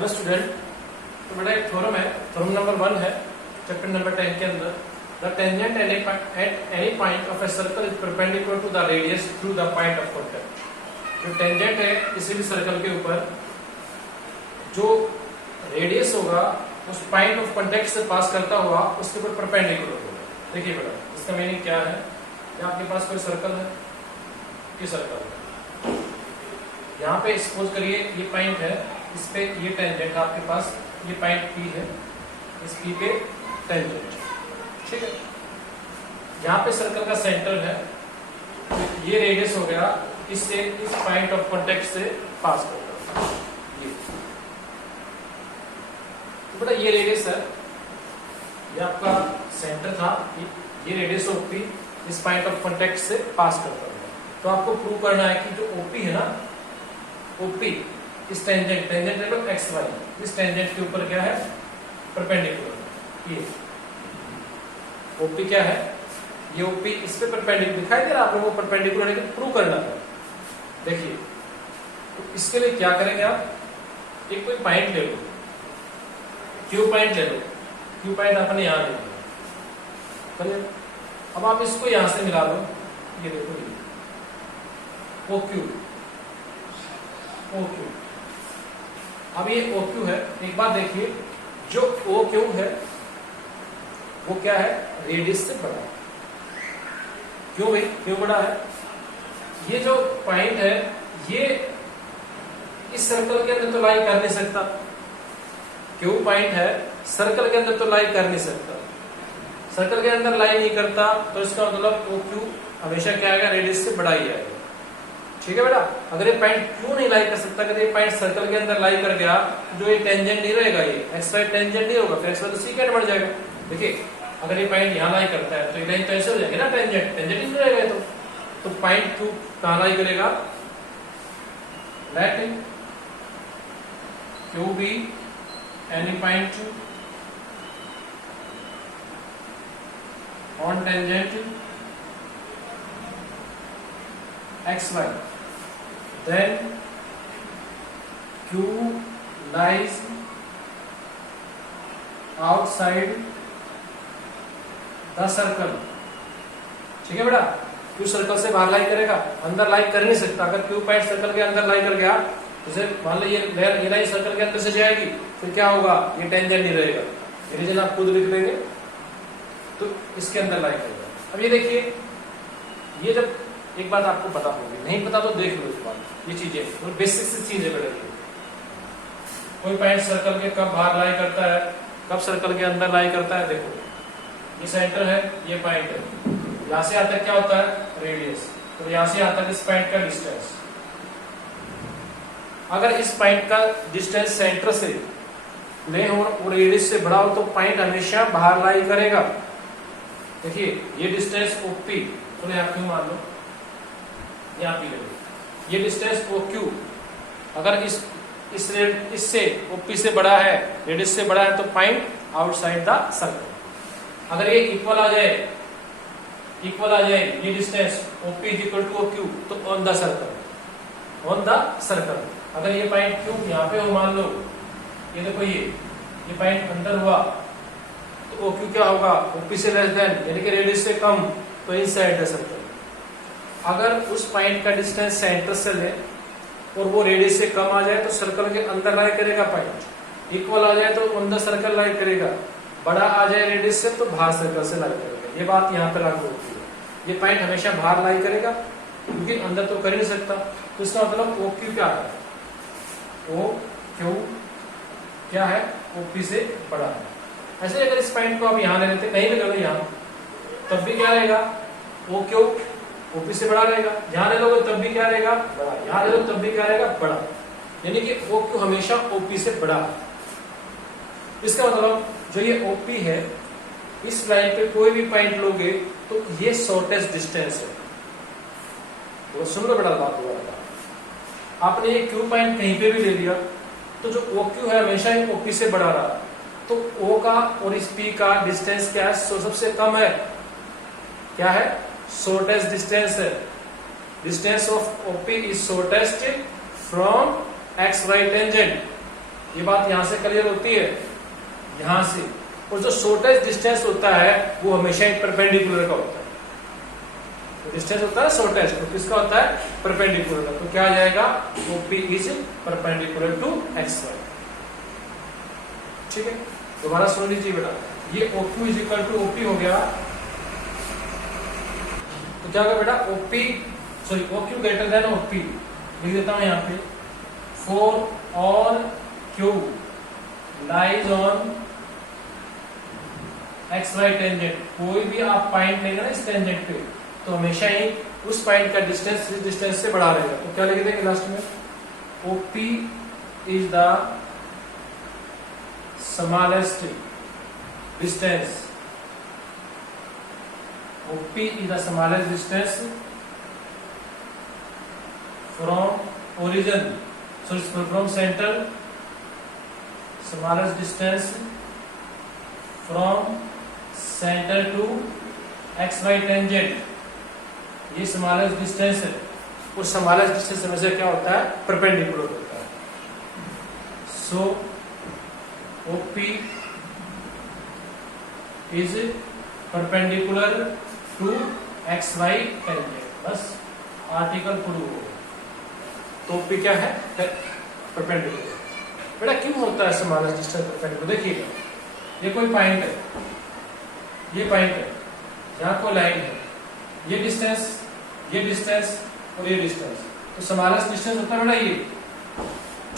Hello student, तो बेटा एक थ्योरम है, थ्योरम नंबर 1 है चैप्टर नंबर 10 के अंदर। The tangent at any point of a circle is perpendicular to the radius through the point of contact. जो tangent है किसी भी सर्कल के ऊपर, जो रेडियस होगा उस पॉइंट ऑफ कॉन्टैक्ट से पास करता हुआ उसके ऊपर परपेंडिकुलर होगा। देखिए बेटा, इसका मीनिंग क्या है? आपके पास कोई सर्कल है, ये सर्कल है, यहाँ पे सपोज करिए ये पॉइंट है, इस पे ये टेंजेंट आपके पास, ये पॉइंट P है, इस P पे टेंजेंट, ठीक है। यहाँ पे सर्कल का सेंटर है, तो ये रेडियस हो गया, इससे इस पॉइंट ऑफ कॉन्टैक्ट से पास करता है ये। तो बेटा ये रेडियस है, ये आपका सेंटर था, ये रेडियस ऑफ P इस पॉइंट ऑफ कॉन्टैक्ट से पास करता है। तो आपको प्रूव करना है कि जो OP है ना, OP इस टेंजेंट ले लो XY, इस टेंजेंट के ऊपर क्या है? परपेंडिकुलर। ये OP क्या है? ये OP इस पे परपेंडिकुलर दिखाई दे रहा है आप लोगों को, परपेंडिकुलर है कि प्रूव करना है। देखिए, तो इसके लिए क्या करेंगे आप? एक कोई पॉइंट ले लो, Q पॉइंट ले लो, Q पॉइंट आपने यहां ले लिया। अब आप इसको यहां से मिला लो, ये देखो ये OQ, अब ये OQ है। एक बात देखिए, जो OQ है वो क्या है? रेडियस से बड़ा है। क्यों भाई, क्यों बड़ा है? ये जो पॉइंट है ये इस सर्कल के अंदर तो लाई कर नहीं सकता। Q पॉइंट है, सर्कल के अंदर तो लाई कर नहीं सकता। सर्कल के अंदर लाई नहीं करता, तो इसका मतलब OQ हमेशा क्या आएगा? रेडियस से बड़ा ही आएगा, ठीक है बेटा। अगर ये पॉइंट क्यों नहीं लाई कर सकता? अगर ये पॉइंट सर्कल के अंदर लाई कर गया, जो ये टेंजेंट नहीं रहेगा, ये XY टेंजेंट नहीं होगा, फिर XY तो सीकेंट बढ़ जाएगा। देखिए, अगर ये पॉइंट यहाँ लाई करता है तो ये लाइन तो ऐसे हो जाएगी ना, टेंजेंट ही नहीं रहेगा। तो पॉइंट क्यों कहाँ लाई करेगा? Let Q be any point on tangent XY, then Q lies outside the circle, ठीक है बेटा। Q सर्कल से बाहर लाई करेगा, अंदर लाई कर नहीं सकता। अगर Q पॉइंट सर्कल के अंदर लाई कर गया, जैसे मान लो ये लाइन सर्कल के अंदर से जाएगी, फिर क्या होगा? ये टेंजेंट नहीं रहेगा, रीजन आप खुद लिख देंगे, तो इसके अंदर लाई करेगा। अब ये देखिए, ये जब एक बात आपको पता होगी, नहीं पता तो देख लो इस बात, ये चीजें और बेसिक सी चीज है बेटा। कोई पॉइंट सर्कल के कब बाहर लाई करता है, कब सर्कल के अंदर लाई करता है? देखो, ये सेंटर है, ये पॉइंट है, यहां से आता क्या होता है? रेडियस। तो यहां से आता है इस पॉइंट का डिस्टेंस। अगर इस पॉइंट का डिस्टेंस सेंटर से ले और रेडियस से बड़ा हो, तो पॉइंट हमेशा बाहर लाई करेगा। देखिए, ये डिस्टेंस OP, तो आप क्यों मान लो, यहाँ पे ये डिस्टेंस OQ, अगर इससे OP से बड़ा है, रेडियस से बड़ा है, तो पॉइंट आउटसाइड द सर्कल। अगर ये इक्वल आ जाए, ये distance OP is equal to OQ, तो ऑन द सर्कल। अगर ये पॉइंट Q यहाँ पे हो, मान लो ये देखो, ये पॉइंट अंदर हुआ, तो OQ क्या होगा? OP से लेस देन, यानी कि रेडियस से कम, तो इनसाइड द सर्कल। अगर उस पॉइंट का डिस्टेंस सेंटर से ले और वो रेडियस से कम आ जाए, तो सर्कल के अंदर लाई करेगा पॉइंट। इक्वल आ जाए तो ऑन द सर्कल लाई करेगा। बड़ा आ जाए रेडियस से, तो बाहर सर्कल से लाई करेगा। ये बात यहाँ पे लागू होती है। ये पॉइंट हमेशा बाहर लाई करेगा, क्योंकि अंदर तो कर ही नहीं सकता। तो इसका मतलब OQ क्या है? OQ क्या है? OP से बड़ा है। ऐसे अगर इस पॉइंट को आप यहाँ ले लेते, कहीं भी ले लो यहाँ, तब भी क्या रहेगा? OQ OP से बड़ा रहेगा। यहाँ ले लोगे तब भी क्या रहेगा? बड़ा। यहाँ ले लो तब भी क्या रहेगा? बड़ा। यानी कि OQ हमेशा OP से बड़ा है। इसका मतलब जो ये OP है, इस लाइन पे कोई भी पॉइंट लोगे तो ये शॉर्टेस्ट डिस्टेंस है। तो सुन लो बेटा बात दोबारा, आपने ये Q पॉइंट कहीं पे भी ले लिया, तो जो OQ है हमेशा ही OP से बड़ा रहा, तो O का और इस P का डिस्टेंस क्या है? सबसे कम है। क्या है? शॉर्टेस्ट डिस्टेंस है। Distance of OP is shortest from XY tangent. ये बात यहां से क्लियर होती है, यहां से। और जो शॉर्टेस्ट डिस्टेंस होता है वो हमेशा एक परपेंडिकुलर का होता है। तो डिस्टेंस होता है शॉर्टेस्ट, तो किसका होता है? परपेंडिकुलर का। तो क्या आ जाएगा? OP is perpendicular to XY। ठीक है, दोबारा सुन लीजिए बेटा, ये OQ is equal to OP हो गया। तो क्या होगा बेटा? OQ ग्रेटर देन OP लिख देता हूं यहां पे। For all Q lies on XY tangent, कोई भी आप पॉइंट लेंगे ना इस टेंजेंट पे, तो हमेशा ही उस पॉइंट का डिस्टेंस इस डिस्टेंस से बड़ा रहेगा। तो क्या लिख देंगे लास्ट में? OP is the smallest distance, OP is the smallest distance from origin, so it's from center, smallest distance from center to XY tangent, ये smallest distance है। उस smallest distance हमेशा क्या होता है? परपेंडिकुलर होता है। So OP is perpendicular to XY tangent, बस आर्टिकल प्रूव हो गया। तो OP क्या है? परपेंडिकुलर। बेटा क्यों होता है स्मॉलेस्ट डिस्टेंस परपेंडिकुलर? देखिएगा, ये कोई पॉइंट है, ये पॉइंट है, यहाँ कोई लाइन है, ये डिस्टेंस और ये डिस्टेंस, तो स्मॉलेस्ट डिस्टेंस होता है बेटा ये।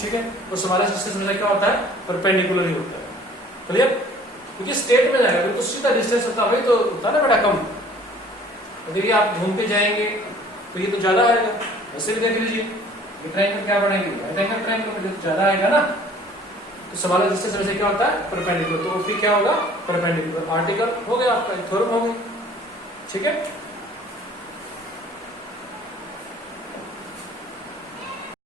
ठीक है, तो स्मॉलेस्ट डिस्टेंस में क्या होता है? परपेंडिकुलर ही होता है। क्लियर? क्योंकि स्टेट में जाएगा तो सीधा डिस्टेंस होता है, तो होता है ना बेटा कम। अगर ये आप घूम के जाएंगे तो ये तो ज्यादा आएगा। वैसे भी देख लीजिए, ये ट्रायंगल क्या बनेगी? राइट एंगल ट्रायंगल, तो ज्यादा आएगा ना। तो स्मॉलेस्ट डिस्टेंस में से क्या होता है? परपेंडिकुलर। तो OP क्या होगा? परपेंडिकुलर। आर्टिकल हो गया आपका, थ्योरम हो गई। ठीक है।